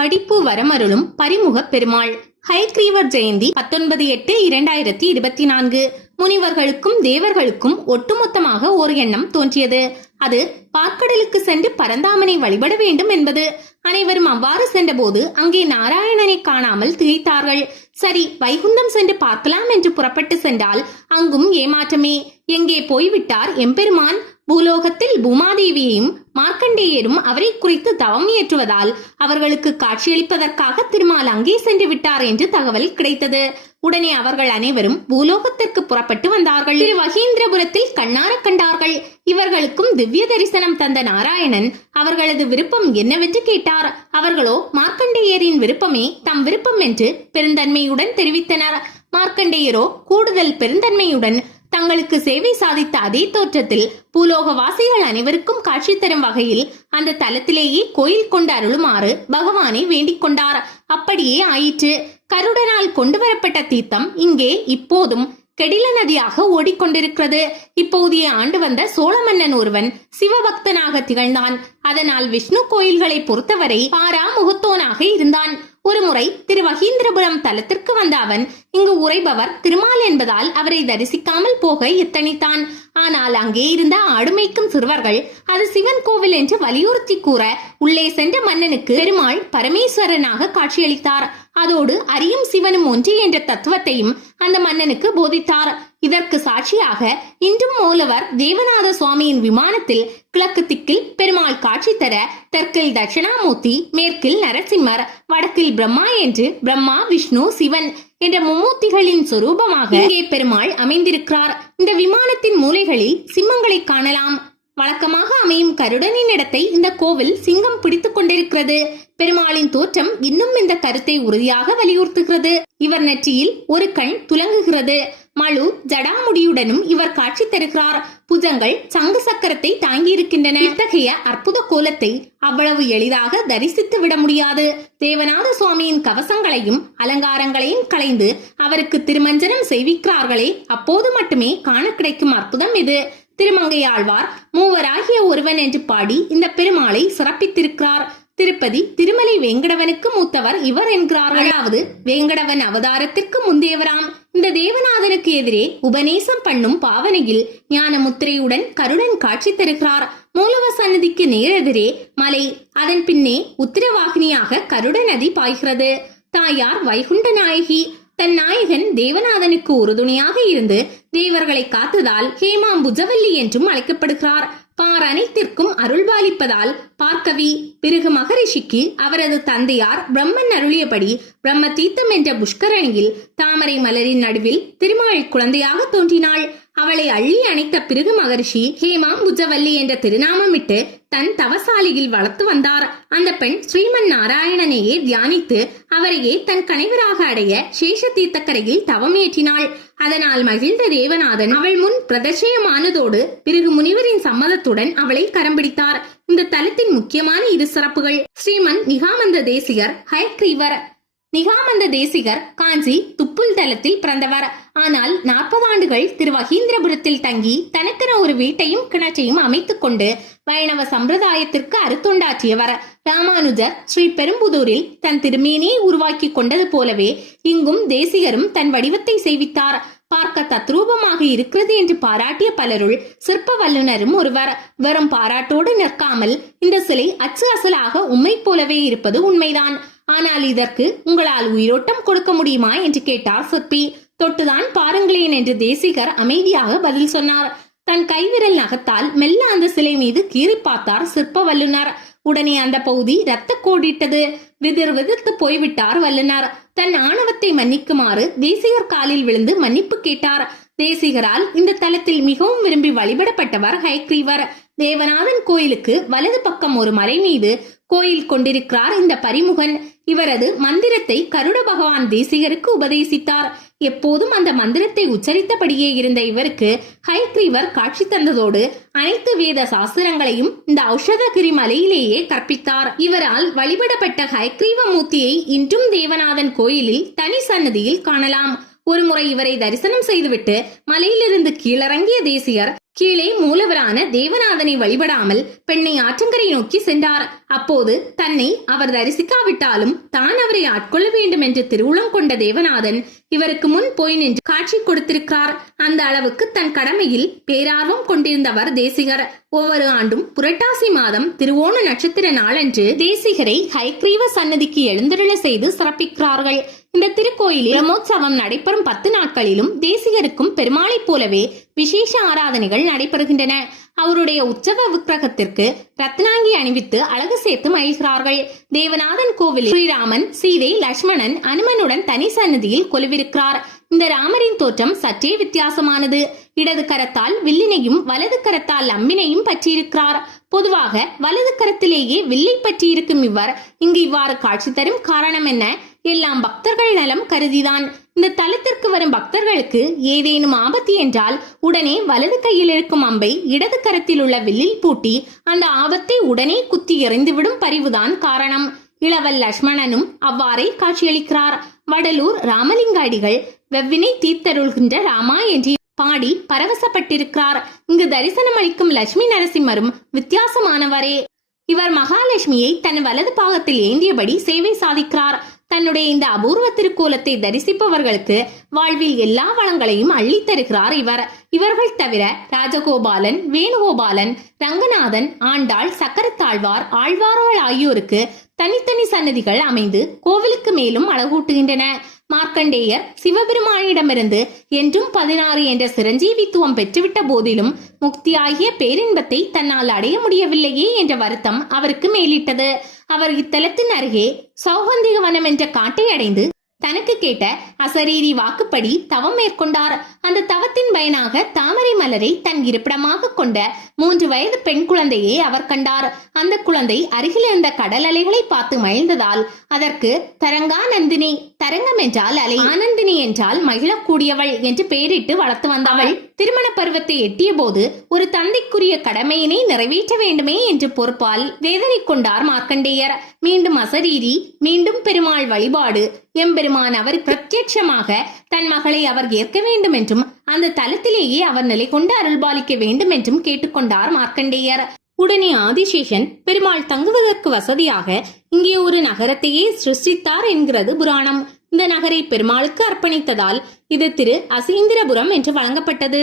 படிப்பு வரமருளும் பரிமுக பெருமாள். ஹயக்ரீவர் ஜெயந்தி பத்தொன்பது எட்டு இரண்டாயிரத்தி இருபத்தி நான்கு. முனிவர்களுக்கும் தேவர்களுக்கும் ஒட்டுமொத்தமாக ஒரு எண்ணம் தோன்றியது. அது பார்க்கடலுக்கு சென்று பரந்தாமனை வழிபட வேண்டும் என்பது. அனைவரும் அவ்வாறு சென்றபோது அங்கே நாராயணனை காணாமல் திகைத்தார்கள். சரி வைகுந்தம் சென்று பார்க்கலாம் என்று புறப்பட்டு சென்றால் அங்கும் ஏமாற்றமே. எங்கே போய்விட்டார் எம்பெருமான்? பூலோகத்தில் பூமாதேவியையும் மார்க்கண்டேயரும் அவரை குறித்து தவம் இயற்றுவதால் அவர்களுக்கு காட்சியளிப்பதற்காக திருமால் அங்கே சென்று விட்டார் என்று தகவல் கிடைத்தது. உடனே அவர்கள் அனைவரும் பூலோகத்திற்கு புறப்பட்டு வந்தார்கள். திரு வகீந்திரபுரத்தில் கண்ணார கண்டார்கள். இவர்களுக்கும் திவ்ய தரிசனம் தந்த நாராயணன் அவர்களது விருப்பம் என்னவென்று கேட்டார். அவர்களோ மார்க்கண்டேயரின் விருப்பமே தம் விருப்பம் என்று பெருந்தன்மையுடன் தெரிவித்தனர். மார்க்கண்டேயரோ கூடுதல் பெருந்தன்மையுடன் தங்களுக்கு சேவை சாதித்த அதே தோற்றத்தில் பூலோக வாசிகள் அனைவருக்கும் காட்சி தரும் வகையில் அந்த தலத்திலேயே கோயில் கொண்டு அருளுமாறு பகவானை வேண்டிக் கொண்டார். அப்படியே ஆயிற்று. கருடனால் கொண்டு வரப்பட்ட தீர்த்தம் இங்கே இப்போதும் கெடில நதியாக ஓடிக்கொண்டிருக்கிறது. இப்போதைய ஆண்டு வந்த சோழ மன்னன் ஒருவன் சிவபக்தனாக திகழ்ந்தான். அதனால் விஷ்ணு கோயில்களை பொறுத்தவரை பாரா முகத்தோனாக இருந்தான். ஒருமுறை திரு வகீந்திரபுரம் தலத்திற்கு வந்த அவன் இங்கு உரைபவர் திருமால் என்பதால் அவரை தரிசிக்காமல் போக எத்தனித்தான். ஆனால் அங்கே இருந்த ஆடுமைக்கும் சிறுவர்கள் அது சிவன் கோவில் என்று வலியுறுத்தி கூற உள்ளே சென்ற மன்னனுக்கு பெருமாள் பரமேஸ்வரனாக காட்சியளித்தார். அதோடு அரியும் சிவனும் ஒன்று என்ற தத்துவத்தையும் அந்த மன்னனுக்கு போதித்தார். இதற்கு சாட்சியாக இன்றும் மூலவர் தேவநாத சுவாமியின் விமானத்தில் கிழக்கு திக்கில் பெருமாள் காட்சி தர தெற்கில் தட்சிணாமூர்த்தி மேற்கில் நரசிம்மர் வடக்கில் பிரம்மா என்று பிரம்மா விஷ்ணு சிவன் என்ற மும்மூர்த்திகளின் சொரூபமாக இங்கே பெருமாள் அமைந்திருக்கிறார். இந்த விமானத்தின் மூலைகளில் சிம்மங்களை காணலாம். வழக்கமாக அமையும் கருடனின் இடத்தை இந்த கோவில் சிங்கம் பிடித்துக் கொண்டிருக்கிறது. பெருமாளின் தோற்றம் இன்னும் இந்த கருத்தை உறுதியாக வலியுறுத்துகிறது. இவர் நெற்றியில் ஒரு கண் துலங்குகிறது. மழு ஜடாமுடியுடனும் இவர் காட்சி தருகிறார். புஜங்கள் சங்கு சக்கரத்தை தாங்கியிருக்கின்றன. இத்தகைய அற்புத கோலத்தை அவ்வளவு எளிதாக தரிசித்து விட முடியாது. தேவநாத சுவாமியின் கவசங்களையும் அலங்காரங்களையும் களைந்து அவருக்கு திருமஞ்சனம் செய்விக்கிறார்களே அப்போது மட்டுமே காண கிடைக்கும் அற்புதம் இது. திருமங்கையாழ்வார் மூவராகிய ஒருவன் என்று பாடி இந்த பெருமாளை சிறப்பித்திருக்கிறார். திருப்பதி திருமலை வேங்கடவனுக்கு மூத்தவர் இவர் என்கிறார்கள். அதாவது வேங்கடவன் அவதாரத்திற்கு முந்தையவராம். இந்த தேவநாதனுக்கு எதிரே உபநேசம் பண்ணும் பாவனையில் ஞான முத்திரையுடன் கருடன் காட்சி தருகிறார். மூலவ சன்னதிக்கு நேரெதிரே மலை அதன் பின்னே உத்திரவாகினியாக கருட நதி பாய்கிறது. தாயார் வைகுண்ட நாயகி தன் நாயகன் தேவநாதனுக்கு உறுதுணையாக இருந்து தேவர்களை காத்ததால் ஹேமாம்புஜவல்லி என்றும் அழைக்கப்படுகிறார். பார் அனைத்திற்கும் அருள்பாலிப்பதால் பார்க்கவி பிறகு மகரிஷிக்கு அவரது தந்தையார் பிரம்மன் அருளியபடி பிரம்ம தீர்த்தம் என்ற புஷ்கரணியில் தாமரை மலரின் நடுவில் திருமால் குழந்தையாக தோன்றினாள். அவளை அள்ளி அணைத்த பிறகு மகரிஷி ஹேமாம் புஜவல்லி என்ற திருநாமமிட்டு தன் தவசாலியில் வளர்த்து வந்தார். அந்த பெண் ஸ்ரீமன் நாராயணனையே தியானித்து அவரையே தன் கணைவராக அடைய சேஷ தீர்த்தக்கரையில் தவம் ஏற்றினாள். அதனால் மகிழ்ந்த தேவநாதன் அவள் முன் பிரதட்சயமானதோடு பிறகு முனிவரின் சம்மதத்துடன் அவளை கரம் பிடித்தார். இந்த தலத்தின் முக்கியமான இரு சிறப்புகள். ஸ்ரீமன் நிகாமந்த தேசிகர் ஹயக்ரீவர். நிகாமந்த தேசிகர் காஞ்சி துப்புல் தலத்தில் பிறந்தவர். ஆனால் நாற்பது ஆண்டுகள் திரு வகீந்திரபுரத்தில் தங்கி தனக்கென ஒரு வீட்டையும் கிணற்றையும் அமைத்துக் கொண்டு வைணவ சம்பிரதாயத்திற்கு அருத்தொண்டாற்றியவர் ராமானுஜர் ஸ்ரீ பெரும்புதூரில் தன் திருமேனியை உருவாக்கி கொண்டது போலவே இங்கும் தேசிகரும் தன் வடிவத்தை செய்வித்தார் பார்க்க தத்ரூபமாக இருக்கிறது என்று பாராட்டிய பலருள் சிற்ப வல்லுநரும் ஒருவர். வெறும் பாராட்டோடு நிற்காமல் இந்த சிலை அச்சு அசலாக உண்மை போலவே இருப்பது உண்மைதான். ஆனால் இதற்கு உங்களால் உயிரோட்டம் கொடுக்க முடியுமா என்று கேட்டார் சிற்பி. தொட்டுதான் பாருங்களேன் என்று தேசிகர் அமைதியாக பதில் சொன்னார். தன் கைவிரல் நகத்தால் மெல்ல அந்த சிலை மீது கீறி பார்த்தார் சிற்ப வல்லுனர். உடனே அந்த பகுதி ரத்த கோடிட்டது. விதிர் விதிர்த்து போய்விட்டார் வல்லுனர். தன் ஆணவத்தை மன்னிக்குமாறு தேசிகர் காலில் விழுந்து மன்னிப்பு கேட்டார். தேசிகரால் இந்த தலத்தில் மிகவும் விரும்பி வழிபடப்பட்டவர் ஹைக்ரீவர் தேவநாதன் கோயிலுக்கு வலது பக்கம் ஒரு மலை மீது கோயில் கொண்டிருக்கிறார் இந்த பரிமுகன். இவரது மந்திரத்தை கருட பகவான் தேசிகருக்கு உபதேசித்தார். எப்போதும் அந்த மந்திரத்தை உச்சரித்தபடியே இருந்த இவருக்கு ஹைக்ரீவர் காட்சி தந்ததோடு அனைத்து வேத சாஸ்திரங்களையும் இந்த ஔஷதகிரி மலையிலேயே கற்பித்தார் இவரால் வழிபடப்பட்ட ஹைக்ரீவ மூர்த்தியை இன்றும் தேவநாதன் கோயிலில் தனி சன்னதியில் காணலாம். ஒருமுறை இவரை தரிசனம் செய்துவிட்டு மலையிலிருந்து கீழறங்கிய தேசியர் கீழே மூலவரான தேவநாதனை வழிபடாமல் பெண்ணை ஆற்றங்கரை நோக்கி சென்றார். அப்போது தன்னை அவர் தரிசிக்காவிட்டாலும் தான் அவரை ஆட்கொள்ள வேண்டும் என்று திருவுளம் கொண்ட தேவநாதன் இவருக்கு முன் போய் நின்று காட்சி கொடுத்திருக்கிறார். அந்த அளவுக்கு தன் கடமையில் பேரார்வம் கொண்டிருந்தவர் தேசிகர். ஒவ்வொரு ஆண்டும் புரட்டாசி மாதம் திருவோண நட்சத்திர நாளன்று தேசிகரை ஹைக்ரீவ சன்னதிக்கு எழுந்தருள செய்து சிறப்பிக்கிறார்கள். இந்த திருக்கோயிலில் பிரம்மோற்சவம் நடைபெறும் பத்து நாட்களிலும் தேசிகருக்கும் பெருமாளைப் போலவே விசேஷ ஆராதனைகள் நடைபெறுகின்றன. அவருடைய உற்சவ விக்கிரகத்திற்கு ரத்னாங்கி அணிவித்து அழகு சேர்த்து மகிழ்கிறார்கள். தேவநாதன் கோவிலில் ஸ்ரீராமன் சீதை லட்சுமணன் அனுமனுடன் தனி சன்னதியில் கொலுவிருக்கிறார் இந்த ராமரின் தோற்றம் சற்றே வித்தியாசமானது. இடது கரத்தால் வில்லினையும் வலது கரத்தால் அம்பினையும் பற்றியிருக்கிறார். பொதுவாக வலது கரத்திலேயே வில்லை பற்றியிருக்கும் இவர் இங்கு இவ்வாறு காட்சி தரும் காரணம் என்ன? எல்லாம் பக்தர்கள் நலம் கருதிதான். இந்த தலத்திற்கு வரும் பக்தர்களுக்கு ஏதேனும் ஆபத்து என்றால் உடனே வலது கையில் இருக்கும் அம்பை இடது கரத்தில் உள்ள வில்லில் பூட்டி அந்த ஆபத்தை உடனே குத்தி எறிந்துவிடும் பரிவுதான் காரணம். இளவல் லட்சுமணனும் அவ்வாறே காட்சியளிக்கிறார். வடலூர் ராமலிங்காடிகள் வெவ்வினை தீர்த்தருள்கின்ற ராமா என்று பாடி பரவசப்பட்டிருக்கிறார். இங்கு தரிசனம் அளிக்கும் லட்சுமி நரசிம்மரும் வித்தியாசமானவரே. இவர் மகாலட்சுமியை தன் வலது பாகத்தில் ஏந்தியபடி சேவை சாதிக்கிறார். தன்னுடைய இந்த அபூர்வ திருக்கோலத்தை தரிசிப்பவர்களுக்கு வாழ்வில் எல்லா வளங்களையும் அள்ளி தருகிறார் இவர். இவர்கள் தவிர ராஜகோபாலன் வேணுகோபாலன் ரங்கநாதன் ஆண்டாள் சக்கரத்தாழ்வார் ஆழ்வார்கள் ஆகியோருக்கு தனித்தனி சன்னதிகள் அமைந்து கோவிலுக்கு மேலும் அழகூட்டுகின்றன. மார்க்கண்டேயர் சிவபெருமானிடமிருந்து என்றும் பதினாறு என்ற சிரஞ்சீவித்துவம் பெற்றுவிட்ட போதிலும் முக்தியாகிய பேரின்பத்தை தன்னால் அடைய முடியவில்லையே என்ற வருத்தம் அவருக்கு மேலிட்டது. அவர் இத்தலத்தின் அருகே சௌகந்திக வனம் என்ற காட்டை அடைந்து தனக்கு கேட்ட அசரீரி வாக்குப்படி தவம் மேற்கொண்டார். அந்த தவத்தின் பயனாக தாமரை மலரை தன் இருப்பிடமாக கொண்ட மூன்று வயது பெண் குழந்தையை அவர் கண்டார். அந்த குழந்தை அருகில் இருந்த கடல் அலைகளை பார்த்து மகிழ்ந்ததால் அதற்கு தரங்கா நந்தினி தரங்கம் என்றால் அலை ஆனந்தினி என்றால் மகிழக்கூடியவள் என்று பெயரிட்டு வளர்த்து வந்தவள் திருமண பருவத்தை எட்டிய போது ஒரு தந்தைக்குரிய கடமையினை நிறைவேற்ற வேண்டுமே என்று பொறுப்பால் வேதனை கொண்டார் மார்க்கண்டேயர். மீண்டும் அசரீரி மீண்டும் பெருமாள் வழிபாடு. எம்பெருமான் அவர் பிரத்யட்சமாக தன் மகளை அவர் ஏற்க வேண்டும் என்று என்றும் அந்த தலத்திலேயே அவர் நிலை கொண்டு அருள்பாலிக்க வேண்டும் என்றும் கேட்டுக்கொண்டார் மார்க்கண்டேயர். உடனே ஆதிசேஷன் பெருமாள் தங்குவதற்கு வசதியாக இங்கே ஒரு நகரத்தையே சிருஷ்டித்தார் என்கிறது புராணம். இந்த நகரை பெருமாளுக்கு அர்ப்பணித்ததால் இது திரு. அசீந்திரபுரம் என்று வழங்கப்பட்டது.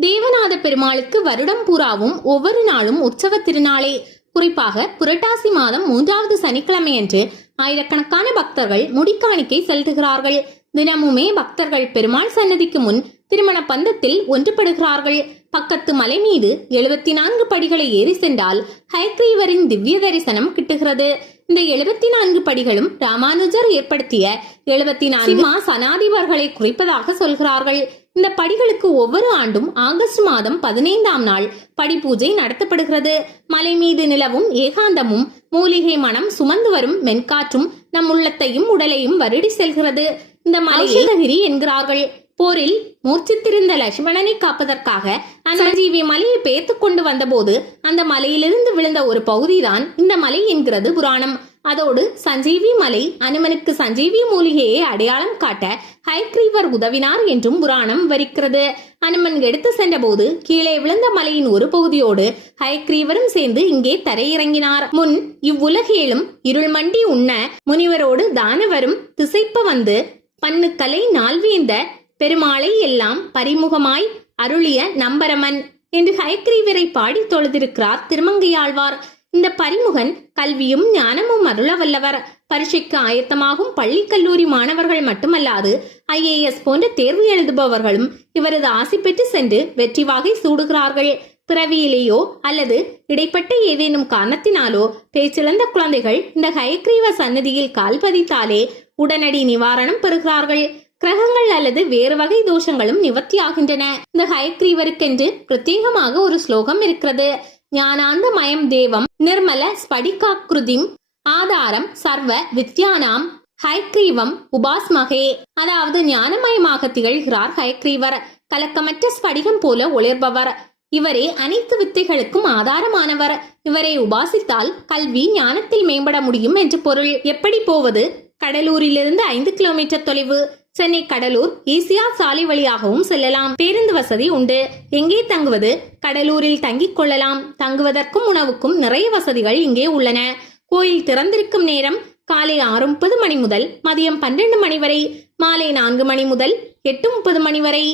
தேவநாத பெருமாளுக்கு வருடம் பூராவும் ஒவ்வொரு நாளும் உற்சவ திருநாளே. குறிப்பாக புரட்டாசி மாதம் மூன்றாவது சனிக்கிழமையன்று ஆயிரக்கணக்கான பக்தர்கள் முடிக்காணிக்கை செலுத்துகிறார்கள். தினமுமே பக்தர்கள் பெருமாள் சன்னதிக்கு முன் திருமண பந்தத்தில் ஒன்றுபடுகிறார்கள். பக்கத்து மலை மீது எழுபத்தி நான்கு படிகளை ஏறி சென்றால் ஹைக்ரீவரின் திவ்ய தரிசனம் கிட்டுகிறது. இந்த எழுபத்தி நான்கு படிகளும் ராமானுஜர் ஏற்படுத்திய எழுபத்தி நான்கு சனாதிபர்களை குறிப்பதாக சொல்கிறார்கள். இந்த படிகளுக்கு ஒவ்வொரு ஆண்டும் ஆகஸ்ட் மாதம் பதினைந்தாம் நாள் படி பூஜை நடத்தப்படுகிறது. மலை மீது நிலவும் ஏகாந்தமும் மூலிகை மனம் சுமந்து வரும் மென்காற்றும் நம் உள்ளத்தையும் உடலையும் வருடி செல்கிறது. இந்த மலையகிரி என்கிறார்கள். போரில் மூர்ச்சித்திருந்த லட்சுமணனை காப்பதற்காக அந்த சஞ்சீவி மலையை பேத்து கொண்டு வந்தபோது அந்த மலையிலிருந்து விழுந்த ஒரு பகுதிதான் இந்த மலை என்கிறது புராணம். அதோடு சஞ்சீவி மலை அனுமனுக்கு சஞ்சீவி மூலிகையை அடையாளம் காட்ட ஹைக்ரீவர் உதவினார் என்றும் புராணம் வரிக்கிறது. அனுமன் எடுத்து சென்றபோது கீழே விழுந்த மலையின் ஒரு பகுதியோடு ஹயக்ரீவரும் சேர்ந்து இங்கே தரையிறங்கினார். முன் இவ்வுலகேலும் இருள் மண்டி உண்ண முனிவரோடு தானவரும் திசைப்ப வந்து பன்னுக்கலை நால்வேந்த பெருமாளை எல்லாம் பரிமுகமாய் அருளிய நம்பரமன் என்று ஹயக்ரீவரை பாடி தொழுதிருக்கிறார் திருமங்கையாழ்வார். இந்த பரிமுகன் கல்வியும் ஞானமும் அருள வல்லவர் பரீட்சைக்கு ஆயத்தமாகும் பள்ளி கல்லூரி மாணவர்கள் மட்டுமல்லாது ஐஏஎஸ் போன்ற தேர்வு எழுதுபவர்களும் இவரது ஆசி பெற்று சென்று வெற்றி வாகை சூடுகிறார்கள். பிறவியிலேயோ அல்லது இடைப்பட்ட ஏதேனும் காரணத்தினாலோ பேச்சிழந்த குழந்தைகள் இந்த ஹயக்ரீவ சன்னதியில் கால் பதித்தாலே உடனடி நிவாரணம் பெறுகிறார்கள். கிரகங்கள் அல்லது வேறு வகை தோஷங்களும் நிவர்த்தியாகின்றன. இந்த ஹயக்ரீவருக்கென்று பிரத்யேகமாக ஒரு ஸ்லோகம் இருக்கிறது. ஞானாந்த மயம் தேவம் நிர்மல ஸ்படிகாக்கிருதிம் ஆதாரம் சர்வ வித்யானாம் ஹயக்ரீவம் உபாஸ்மகே. அதாவது ஞானமயமாக திகழ்கிறார் ஹயக்ரீவர். கலக்கமற்ற ஸ்படிகம் போல ஒளிர்பவர். இவரே அனைத்து வித்தைகளுக்கும் ஆதாரமானவர். இவரை உபாசித்தால் கல்வி ஞானத்தில் மேம்பட முடியும் என்று பொருள். எப்படி போவது? கடலூரிலிருந்து ஐந்து கிலோமீட்டர் தொலைவு. சென்னை கடலூர் ஈசியா சாலை வழியாகவும் செல்லலாம். பேருந்து வசதி உண்டு. எங்கே தங்குவது? கடலூரில் தங்கிக் கொள்ளலாம். தங்குவதற்கும் உணவுக்கும் நிறைய வசதிகள் இங்கே உள்ளன. கோயில் திறந்திருக்கும் நேரம் காலை ஆறு முப்பது மணி முதல் மதியம் பன்னிரண்டு மணி வரை மாலை நான்கு மணி முதல் எட்டு முப்பது மணி வரை.